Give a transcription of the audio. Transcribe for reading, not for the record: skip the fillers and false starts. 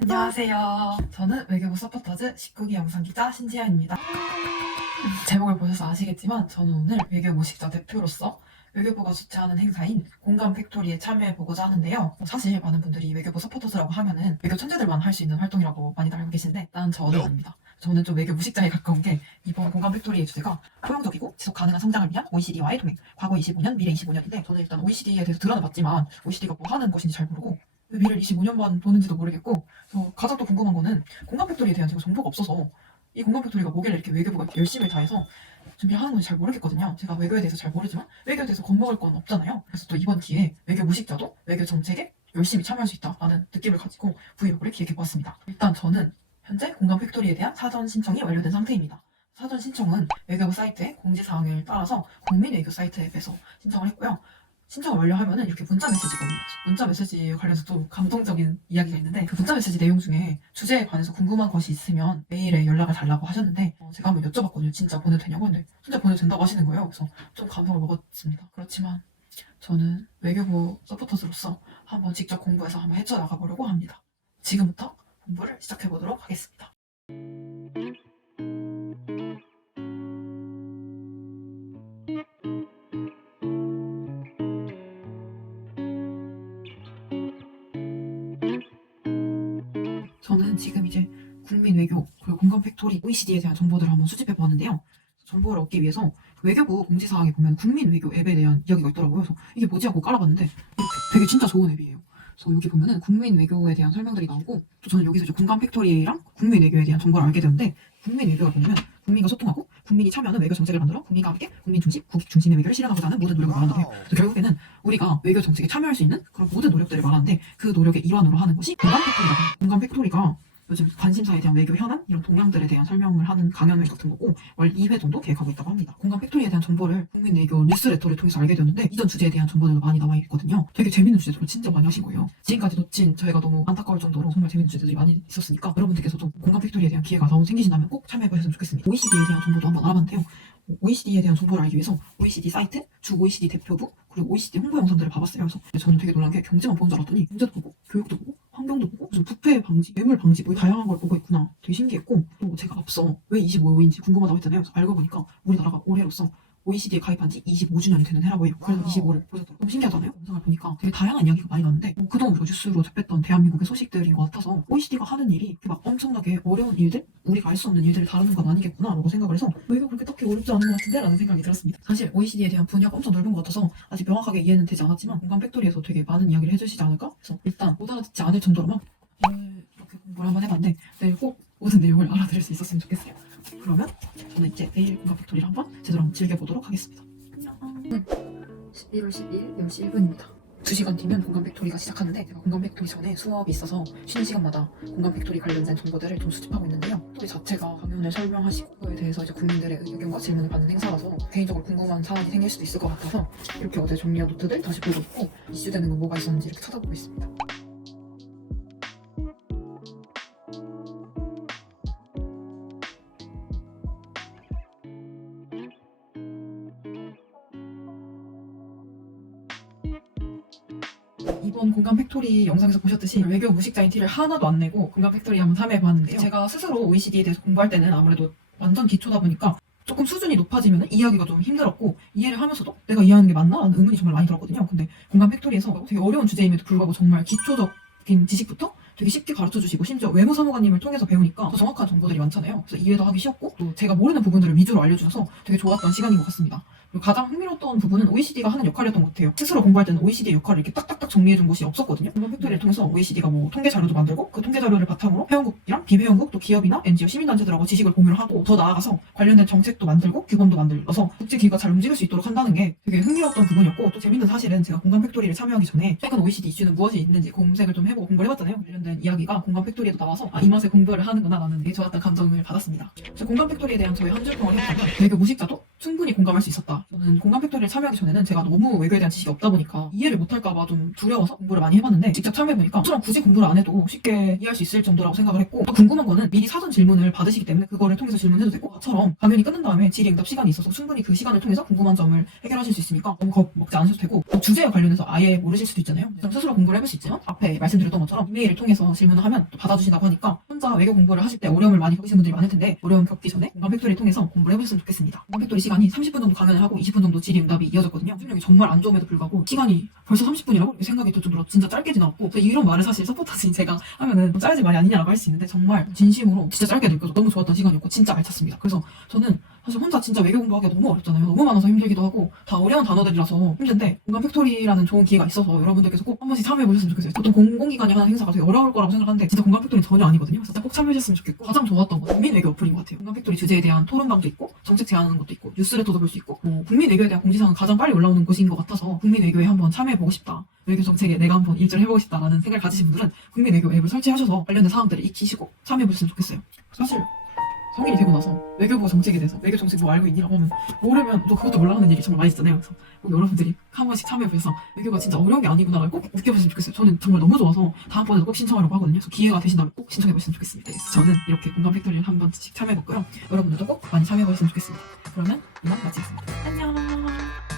안녕하세요. 저는 외교부 서포터즈 19기 영상기자 신지연입니다. 제목을 보셔서 아시겠지만 저는 오늘 외교 모식자 대표로서 외교부가 주최하는 행사인 공감 팩토리에 참여해보고자 하는데요. 사실 많은 분들이 외교부 서포터즈라고 하면은 외교 천재들만 할 수 있는 활동이라고 많이들 알고 계신데 난 저는 아닙니다. 저는 좀 외교 무식자에 가까운 게 이번 공감 팩토리의 주제가 포용적이고 지속 가능한 성장을 위한 OECD와의 동행, 과거 25년, 미래 25년인데 저는 일단 OECD에 대해서 들어는 봤지만 OECD가 뭐 하는 것인지 잘 모르고 미래를 25년만 보는지도 모르겠고 가장 또 궁금한 거는 공감 팩토리에 대한 제가 정보가 없어서 이 공감 팩토리가 뭐길래 이렇게 외교부가 이렇게 열심히 다해서 준비를 하는 건지 잘 모르겠거든요. 제가 외교에 대해서 잘 모르지만 외교에 대해서 겁먹을 건 없잖아요. 그래서 또 이번 기회에 외교 무식자도 외교 정책에 열심히 참여할 수 있다라는 느낌을 가지고 브이로그를 기획해보았습니다. 일단 저는 현재 공감 팩토리에 대한 사전 신청이 완료된 상태입니다. 사전 신청은 외교부 사이트의 공지사항을 따라서 국민외교 사이트 앱에서 신청을 했고요. 신청을 완료하면은 이렇게 문자 메시지가 옵니다. 문자 메시지에 관련해서 좀 감동적인 이야기가 있는데 그 문자 메시지 내용 중에 주제에 관해서 궁금한 것이 있으면 메일에 연락을 달라고 하셨는데 제가 한번 여쭤봤거든요. 진짜 보내도 되냐고 했는데 진짜 보내도 된다고 하시는 거예요. 그래서 좀 감동을 먹었습니다. 그렇지만 저는 외교부 서포터즈로서 한번 직접 공부해서 한번 헤쳐나가 보려고 합니다. 지금부터 공부를 시작해보도록 하겠습니다. 저는 지금 이제 국민 외교 그리고 공감 팩토리 OECD에 대한 정보들을 한번 수집해 보았는데요. 정보를 얻기 위해서 외교부 공지사항에 보면 국민 외교 앱에 대한 이야기가 있더라고요. 그래서 이게 뭐지 하고 깔아봤는데 되게 진짜 좋은 앱이에요. 그래서 여기 보면은 국민 외교에 대한 설명들이 나오고 또 저는 여기서 이제 공감 팩토리랑 국민 외교에 대한 정보를 알게 되는데 국민 외교가 보면 국민과 소통하고 국민이 참여하는 외교 정책을 만들어 국민과 함께 국민 중심, 국익 중심의 외교를 실현하고자 하는 모든 노력을 말한다고요. 그래서 결국에는 우리가 외교 정책에 참여할 수 있는 그런 모든 노력들을 말하는데 그 노력의 일환으로 하는 것이 공감 팩토리라고 해요. 공감 팩토리가 요즘 관심사에 대한 외교 현안, 이런 동향들에 대한 설명을 하는 강연회 같은 거고 월 2회 정도 계획하고 있다고 합니다. 공감 팩토리에 대한 정보를 국민 외교 뉴스레터를 통해서 알게 되었는데 이전 주제에 대한 정보들도 많이 나와 있거든요. 되게 재밌는 주제들을 진짜 많이 하신 거예요. 지금까지 놓친 저희가 너무 안타까울 정도로 정말 재밌는 주제들이 많이 있었으니까 여러분들께서도 공감 팩토리에 대한 기회가 더 생기신다면 꼭 참여해보셨으면 좋겠습니다. OECD에 대한 정보도 한번 알아봤는데요. OECD에 대한 정보를 알기 위해서 OECD 사이트, 주 OECD 대표부, 그리고 OECD 홍보 영상들을 봐봤어요. 그래서 저는 되게 놀란 게 경제만 보는 줄 알았더니 경제도 보고, 교육도 보고, 환경도 보고, 무슨 부패 방지, 뇌물 방지, 뭐 다양한 걸 보고 있구나. 되게 신기했고, 또 제가 앞서 왜 25호인지 궁금하다고 했잖아요. 그래서 알고 보니까 우리나라가 올해로서 OECD에 가입한 지 25주년이 되는 해라고 해요. 그래서 25를 보셨더라고요. 너무 신기하잖아요. 영상을 보니까 되게 다양한 이야기가 많이 나왔는데 그동안 우리가 뉴스로 접했던 대한민국의 소식들인 것 같아서 OECD가 하는 일이 막 엄청나게 어려운 일들? 우리가 알 수 없는 일들을 다루는 건 아니겠구나 라고 생각을 해서 이거 그렇게 딱히 어렵지 않은 것 같은데? 라는 생각이 들었습니다. 사실 OECD에 대한 분야가 엄청 넓은 것 같아서 아직 명확하게 이해는 되지 않았지만 공감 팩토리에서 되게 많은 이야기를 해주시지 않을까? 그래서 일단 못 알아듣지 않을 정도로만 오늘 이렇게 공부를 한번 해봤는데 내일 꼭 모든 내용을 알아들을 수 있었으면 좋겠어요. 그러면 저는 이제 내일 공감 팩토리를 한번 제대로 한번 즐겨보도록 하겠습니다. 안녕. 11월 12일 10시 1분입니다. 2시간 뒤면 공감 팩토리가 시작하는데 제가 공감 팩토리 전에 수업이 있어서 쉬는 시간마다 공감 팩토리 관련된 정보들을 좀 수집하고 있는데요. 팩토리 자체가 강연을 설명하시고 그거에 대해서 이제 국민들의 의견과 질문을 받는 행사라서 개인적으로 궁금한 사안이 생길 수도 있을 것 같아서 이렇게 어제 정리한 노트들 다시 보고 있고 이슈되는 건 뭐가 있었는지 이렇게 찾아보고 있습니다. 이번 공감 팩토리 영상에서 보셨듯이 외교 무식자인 티를 하나도 안 내고 공감 팩토리에 한번 참여해봤는데요. 제가 스스로 OECD에 대해서 공부할 때는 아무래도 완전 기초다 보니까 조금 수준이 높아지면 이해하기가 좀 힘들었고 이해를 하면서도 내가 이해하는 게 맞나? 라는 의문이 정말 많이 들었거든요. 근데 공감 팩토리에서 되게 어려운 주제임에도 불구하고 정말 기초적인 지식부터 되게 쉽게 가르쳐주시고 심지어 외무사무관님을 통해서 배우니까 더 정확한 정보들이 많잖아요. 그래서 이해도 하기 쉬웠고 또 제가 모르는 부분들을 위주로 알려주셔서 되게 좋았던 시간인 것 같습니다. 그리고 가장 흥미로웠던 부분은 OECD가 하는 역할이었던 것 같아요. 스스로 공부할 때는 OECD의 역할을 이렇게 딱딱딱 정리해준 곳이 없었거든요. 공감 팩토리를 통해서 OECD가 뭐 통계 자료도 만들고 그 통계 자료를 바탕으로 회원국이랑 비회원국 또 기업이나 NGO 시민단체들하고 지식을 공유를 하고 더 나아가서 관련된 정책도 만들고 규범도 만들어서 국제기구가 잘 움직일 수 있도록 한다는 게 되게 흥미로웠던 부분이었고 또 재밌는 사실은 제가 공감 팩토리를 참여하기 전에 최근 OECD 이슈는 무엇이 있는지 검색을 좀 해보고 공부를 해봤잖아요. 관련된 이야기가 공감 팩토리에도 나와서 이 맛에 공부를 하는구나 라는 되게 좋았던 감정을 받았습니다. 그래서 공감 팩토리에 대한 저의 한 줄 평을 해보자면 외교 무식자도 충분히 공감할 수 있었다. 저는 공감 팩토리를 참여하기 전에는 제가 너무 외교에 대한 지식이 없다 보니까 이해를 못할까봐 좀 두려워서 공부를 많이 해봤는데 직접 참여해보니까 저처럼 굳이 공부를 안 해도 쉽게 이해할 수 있을 정도라고 생각을 했고 또 궁금한 거는 미리 사전 질문을 받으시기 때문에 그거를 통해서 질문해도 되고 저처럼 강연이 끝난 다음에 질의응답 시간이 있어서 충분히 그 시간을 통해서 궁금한 점을 해결하실 수 있으니까 너무 겁먹지 않으셔도 되고 또 주제에 관련해서 아예 모르실 수도 있잖아요. 좀 스스로 공부를 해볼 수 있지만 앞에 말씀드렸던 것처럼 이메일을 통해서 질문을 하면 또 받아주신다고 하니까 혼자 외교 공부를 하실 때 어려움을 많이 겪으시는 분들이 많을 텐데 어려움 겪기 전에 공감 팩토리를 통해서 공부를 해보셨으면 좋겠습니다. 공감 팩토리 시간이 30분 정도 강연을 하고 20분 정도 질의응답이 이어졌거든요. 실력이 정말 안 좋음에도 불구하고 시간이 벌써 30분이라고 생각이 들 정도로 진짜 짧게 지나갔고 이런 말을 사실 서포터진 제가 하면은 짜여진 말이 아니냐라고 할 수 있는데 정말 진심으로 진짜 짧게 느껴서 너무 좋았던 시간이었고 진짜 알찼습니다. 그래서 저는 사실 혼자 진짜 외교 공부하기가 너무 어렵잖아요. 너무 많아서 힘들기도 하고 다 어려운 단어들이라서 힘든데 공감 팩토리라는 좋은 기회가 있어서 여러분들께서 꼭 한 번씩 참여해보셨으면 좋겠어요. 보통 공공기관이 하는 행사가 되게 어려울 거라고 생각하는데 진짜 공감 팩토리는 전혀 아니거든요. 진짜 꼭 참여해주셨으면 좋겠고 가장 좋았던 건 국민 외교 어플인 것 같아요. 공감 팩토리 주제에 대한 토론방도 있고 정책 제안하는 것도 있고 뉴스레터도 볼 수 있고 국민 외교에 대한 공지사항은 가장 빨리 올라오는 곳인 것 같아서 국민 외교에 한번 참여해보고 싶다. 외교 정책에 내가 한번 일조해보고 싶다라는 생각을 가지신 분들은 국민 외교 앱을 설치하셔서 관련된 사항들을 익히시고 참여해보셨으면 좋겠어요. 사실 성인이 되고 나서 외교부 정책에 대해서 외교 정책 뭐 알고 있니라고 하면 모르면 또 그것도 몰라하는 일이 정말 많이 있잖아요. 그래서 꼭 여러분들이 한 번씩 참여해보셔서 외교가 진짜 어려운 게 아니구나를 꼭 느껴보셨으면 좋겠어요. 저는 정말 너무 좋아서 다음번에도 꼭 신청하려고 하거든요. 그래서 기회가 되신다면 꼭 신청해보셨으면 좋겠습니다. 그래서 저는 이렇게 공감 팩토리를 한 번씩 참여해봤고요. 여러분들도 꼭 많이 참여해보셨으면 좋겠습니다. 그러면 이만 마치겠습니다. 안녕.